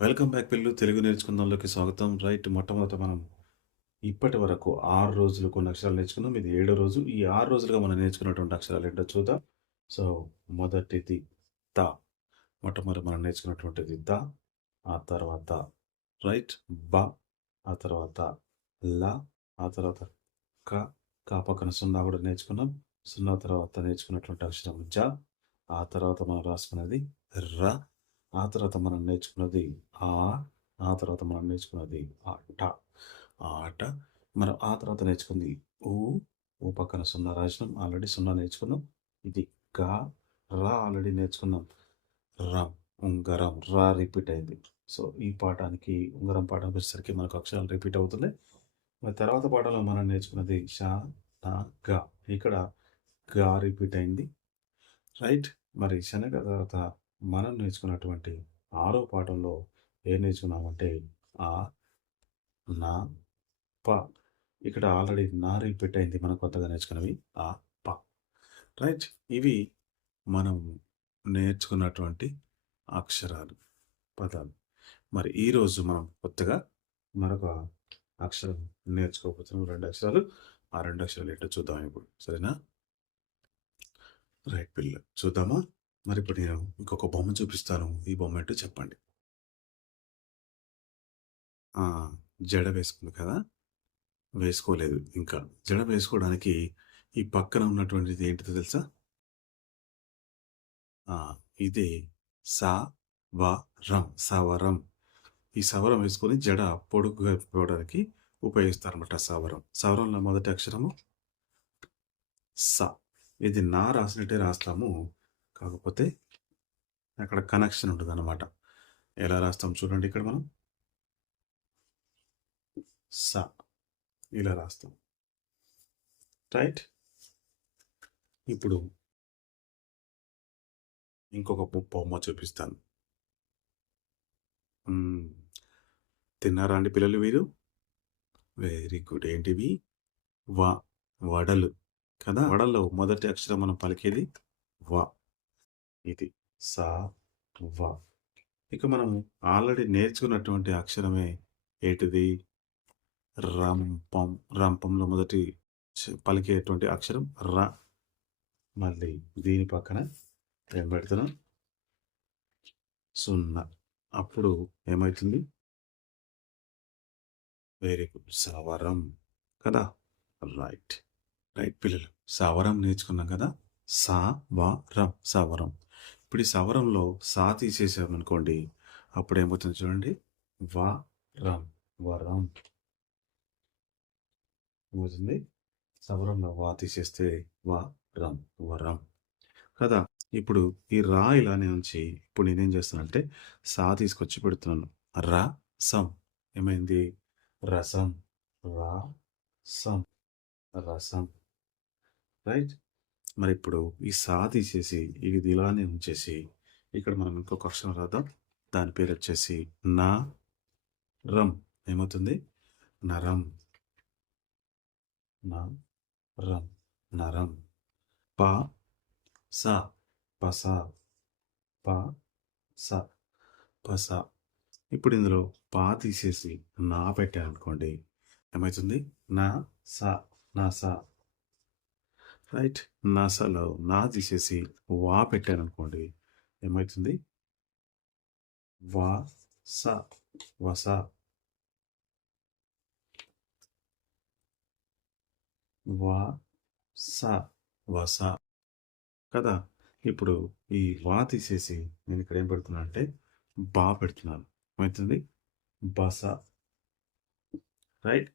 Welcome back పిల్లలు తెలుగు నేర్చుకుందాంలోకి స్వాగతం. Right, మొట్టమొదట మనం ఇప్పటి వరకు 6 రోజులు కొన్ని అక్షరాలు నేర్చుకున్నాం. ఇది 7వ రోజు. ఈ 6 రోజులుగా మనం నేర్చుకున్నటువంటి అక్షరాలు ఏంటో చూద్దాం. సో, మొదటిది త. మొట్టమొదటి మనం నేర్చుకున్నటువంటిది త. ఆ తర్వాత రైట్ బ. ఆ తర్వాత ల. ఆ తర్వాత క. క పక్కన సున్నా కూడా నేర్చుకున్నాం. సున్నా తర్వాత నేర్చుకున్నటువంటి అక్షరం జ. ఆ తర్వాత మనం రాసుకున్నది ర. ఆ తర్వాత మనం నేర్చుకున్నది ఆ. ఆ తర్వాత మనం నేర్చుకున్నది ఆట. ఆట. మనం ఆ తర్వాత నేర్చుకుంది ఊ. ఊ పక్కన సున్నా రాసినాం. ఆల్రెడీ సున్నా నేర్చుకున్నాం. ఇది గా. రా ఆల్రెడీ నేర్చుకున్నాం. రం. ఉంగరం. రా రిపీట్ అయింది. సో, ఈ పాఠానికి ఉంగరం పాఠానికి వచ్చేసరికి మనకు అక్షరాలు రిపీట్ అవుతున్నాయి. మరి తర్వాత పాఠంలో మనం నేర్చుకున్నది ష, న, గ. ఇక్కడ గా రిపీట్ అయింది. రైట్. మరి శనగ తర్వాత మనం నేర్చుకున్నటువంటి 6వ పాఠంలో ఏం నేర్చుకున్నామంటే ఆ, నా, ప. ఇక్కడ ఆల్రెడీ నా రిపీట్ అయింది. మనం కొత్తగా నేర్చుకున్నవి ఆ, ప. రైట్. ఇవి మనం నేర్చుకున్నటువంటి అక్షరాలు, పదాలు. మరి ఈరోజు మనం కొత్తగా మరొక అక్షరం నేర్చుకోబోతున్నాం. 2 అక్షరాలు. ఆ 2 అక్షరాలు ఏంటో చూద్దాం ఇప్పుడు. సరేనా? రైట్ పిల్లలు, చూద్దామా? మరి ఇప్పుడు నేను ఇంకొక బొమ్మ చూపిస్తాను. ఈ బొమ్మ ఏంటో చెప్పండి. ఆ! జడ వేసుకుంది కదా! వేసుకోలేదు ఇంకా. జడ వేసుకోవడానికి ఈ పక్కన ఉన్నటువంటిది ఏంటిదో తెలుసా? ఆ! ఇదే సా వ రం. సవరం. ఈ సవరం వేసుకొని జడ పొడుగ్గా పోవడానికి ఉపయోగిస్తారన్నమాట సవరం. సవరంలో మొదటి అక్షరము స. ఇది నా రాసినట్టే రాస్తాము. కాకపోతే అక్కడ కనెక్షన్ ఉంటదన్నమాట. ఎలా రాస్తాం చూడండి ఇక్కడ మనం. స. ఇలా రాస్తాం. రైట్. ఇప్పుడు ఇంకొక బొమ్మ చూపిస్తాను. హ్మ్. తిన్నారా అండి పిల్లలు మీరు? Very good. ఏంటివి? వ. వడలు కదా! వడల్లో మొదటి అక్షరం మనం పలికేది వ. ఇది సా వ. ఇక మనం ఆల్రెడీ నేర్చుకున్నటువంటి అక్షరమే ఏంటిది? రంపం. రంపంలో మొదటి పలికేటువంటి అక్షరం ర. మళ్ళీ దీని పక్కన ఏం పెడుతున్నాం? సున్నా. అప్పుడు ఏమైతుంది? Very good. సవరం కదా! రైట్. రైట్ పిల్లలు. సవరం నేర్చుకున్నాం కదా! సా వ రం. సవరం. ఇప్పుడు ఈ సవరంలో సా తీసేసామనుకోండి, అప్పుడేమవుతుంది చూడండి. వ రం. వరం. ఏమవుతుంది? సవరంలో వా తీసేస్తే వ రం. వరం. కదా! ఇప్పుడు ఈ రా ఇలానే ఉంచి ఇప్పుడు నేనేం చేస్తానంటే సా తీసుకొచ్చి పెడుతున్నాను. ర సం. ఏమైంది? రసం. రా సం. రసం. రైట్. మరిప్పుడు ఈ సా తీసేసి ఇది ఇలానే ఉంచేసి ఇక్కడ మనం ఇంకొక అక్షరం రాద్దాం. దాని పేరొచ్చేసి నా రం. ఏమవుతుంది? నరం. న రం. నరం. ప స. పస. ప స. పస. ఇప్పుడు ఇందులో పా తీసేసి నా పెట్టాననుకోండి, ఏమైతుంది? నా స. నాస. రైట్. నాసలో నా తీసేసి వా పెట్టాననుకోండి, ఏమైతుంది? వా స. వస. వా స. వస. కదా! ఇప్పుడు ఈ వా తీసేసి నేను ఇక్కడ ఏం పెడుతున్నానంటే బా పెడుతున్నాను. ఏమైతుంది? బస. రైట్.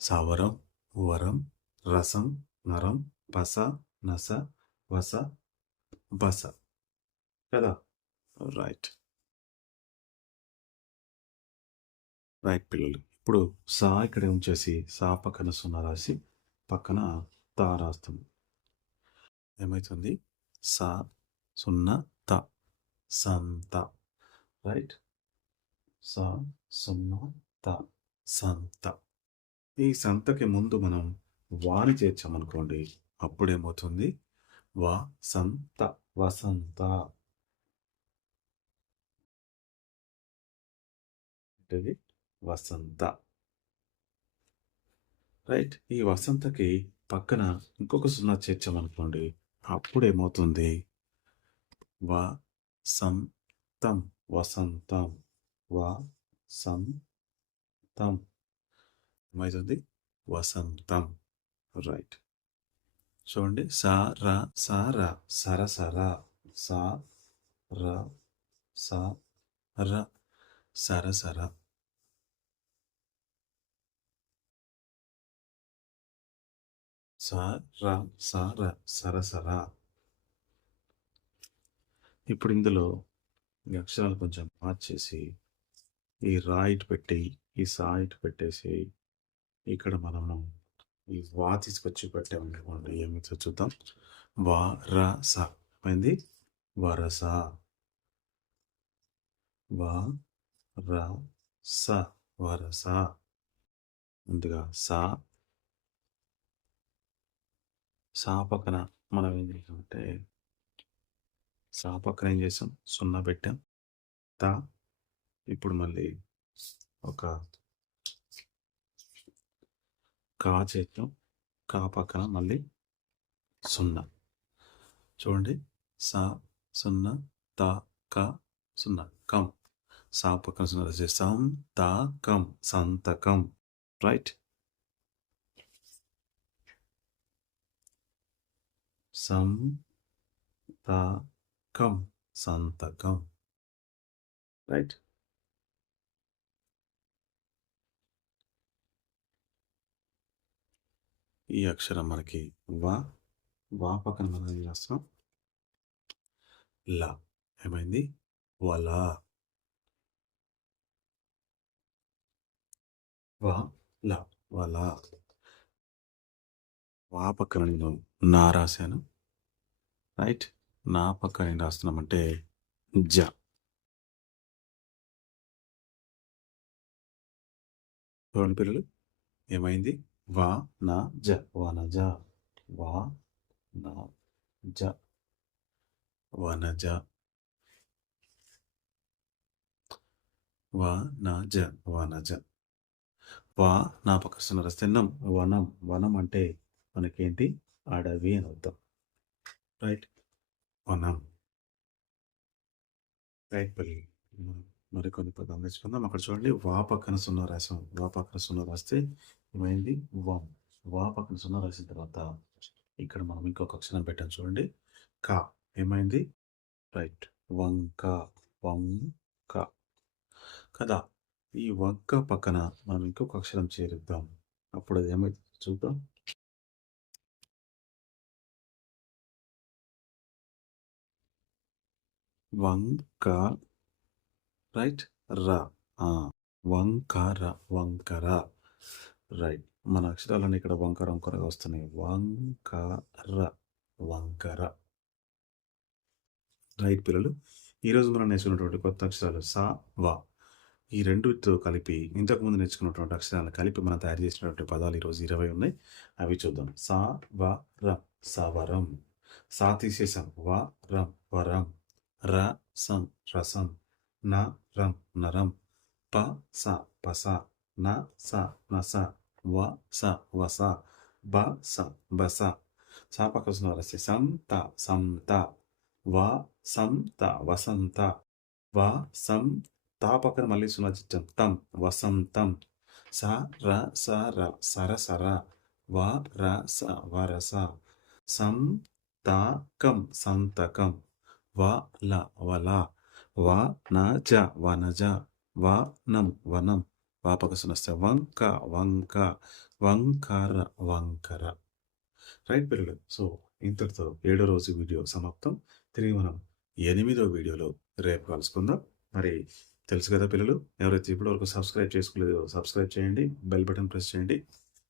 సవరం, వరం, రసం, నరం, పస, నస, వస, బస. కదా! రైట్. రైట్ పిల్లలు. ఇప్పుడు సా ఇక్కడే ఉంచేసి సా పక్కన సున్నా రాసి పక్కన తా రాస్తాం. ఏమైతుంది? సా సున్నా త. సంత. రైట్. సా సున్నా త. సంత. ఈ సంతకి ముందు మనం వాని చేర్చామనుకోండి, అప్పుడేమవుతుంది? సంత. వసంత. ఇది వసంత. రైట్. ఈ వసంతకి పక్కన ఇంకొక 0 చేర్చామనుకోండి. అప్పుడేమవుతుంది? వసంతం, వసంతం, వసంతం ఏమైతుంది? వసంతం. రైట్. చూడండి. సార సార సరసర సార సార సరసర సార సార సరసర. ఇప్పుడు ఇందులో ఈ అక్షరాలు కొంచెం మార్చేసి ఈ రా ఇటు పెట్టి ఈ సా ఇటు పెట్టేసి ఇక్కడ మనము ఈ వా తీసుకొచ్చి పెట్టామనుకోండి ఏమిటో చూద్దాం. వరస అయింది. వరస. వరస వరస. ముందుగా సా పక్కన మనం ఏం చేసామంటే సా పక్కన ఏం చేసాం? 0 పెట్టాం. తా ఇప్పుడు మళ్ళీ ఒక కా చేద్దాం. కా పక్కన మళ్ళీ 0. చూడండి. సా 0 తా కా 0 కం. సా పక్కన 0 రాసే సం తా కం సంతకం. రైట్. సం తా కం సంతకం. రైట్. ఈ అక్షరం మనకి వా పక్కన మనం ఏం చేస్తాం? లా ఏమైంది? వల. వల వల. వా పక్కన నేను నా రాశాను. రైట్. నా పక్కన ఏం రాస్తున్నామంటే జ. చూడండి పిల్లలు ఏమైంది? వా నా జ వనజ. వా నా జ వనజ. వనజ వనజ. వా నా పక్క 0 రాస్తే నం వనం. వనం అంటే మనకేంటి? అడవి అని అర్థం. రైట్. వనం. రైట్ పిల్లలు. మరికొన్ని పదాలు నేర్చుకుందాం. అక్కడ చూడండి. వా పక్కన 0 రాసాం. వా పక్కన 0 రాస్తే ఏమైంది? వం. వా పక్కన 0 రాసిన తర్వాత ఇక్కడ మనం ఇంకొక అక్షరం పెట్టాం చూడండి. కా ఏమైంది? రైట్. వంక. వంక కదా. ఈ వంక పక్కన మనం ఇంకొక అక్షరం చేరుద్దాం. అప్పుడు అది ఏమైతుంది చూద్దాం. వంక. రైట్. ర. వంకర. వంకర. రైట్. మన అక్షరాలన్నీ ఇక్కడ వంకర వంకరగా వస్తున్నాయి. వంకర. వంకర. రైట్ పిల్లలు. ఈరోజు మనం నేర్చుకున్నటువంటి కొత్త అక్షరాలు సా వా. ఈ రెండుతో కలిపి ఇంతకుముందు నేర్చుకున్నటువంటి అక్షరాలను కలిపి మనం తయారు చేసినటువంటి పదాలు ఈరోజు 20 ఉన్నాయి. అవి చూద్దాం. సా వ రం సవరం. సా తీసేసాం. వ రం వరం. ర సం రసం. న రం నరం. ప స పస. న స నస. వ స వస. బ స బస. సా పక్కన రాస్తే సంత సంత. వ సంత వసంత. వ సం తా పక్కన మళ్ళీ 0 చిత్తం. తం వసంతం. స ర స ర సరసర. వ ర స వరస. సం తా కం సంతకం. వ ల వల. వ న జ వనజ. వ నం వనం. వా పక్క 0 వస్తే వంక వంక. వంకర వంకర. రైట్ పిల్లలు. సో ఇంతటితో 7వ రోజు వీడియో సమాప్తం. తిరిగి మనం 8వ వీడియోలో రేపు కలుసుకుందాం. మరి తెలుసు కదా పిల్లలు, ఎవరైతే ఇప్పటివరకు సబ్స్క్రైబ్ చేసుకోలేదో సబ్స్క్రైబ్ చేయండి. బెల్ బటన్ ప్రెస్ చేయండి.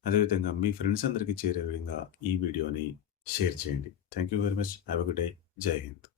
అదేవిధంగా మీ ఫ్రెండ్స్ అందరికీ చేరే విధంగా ఈ వీడియోని షేర్ చేయండి. Thank you very much. Have a good day. జై హింద్.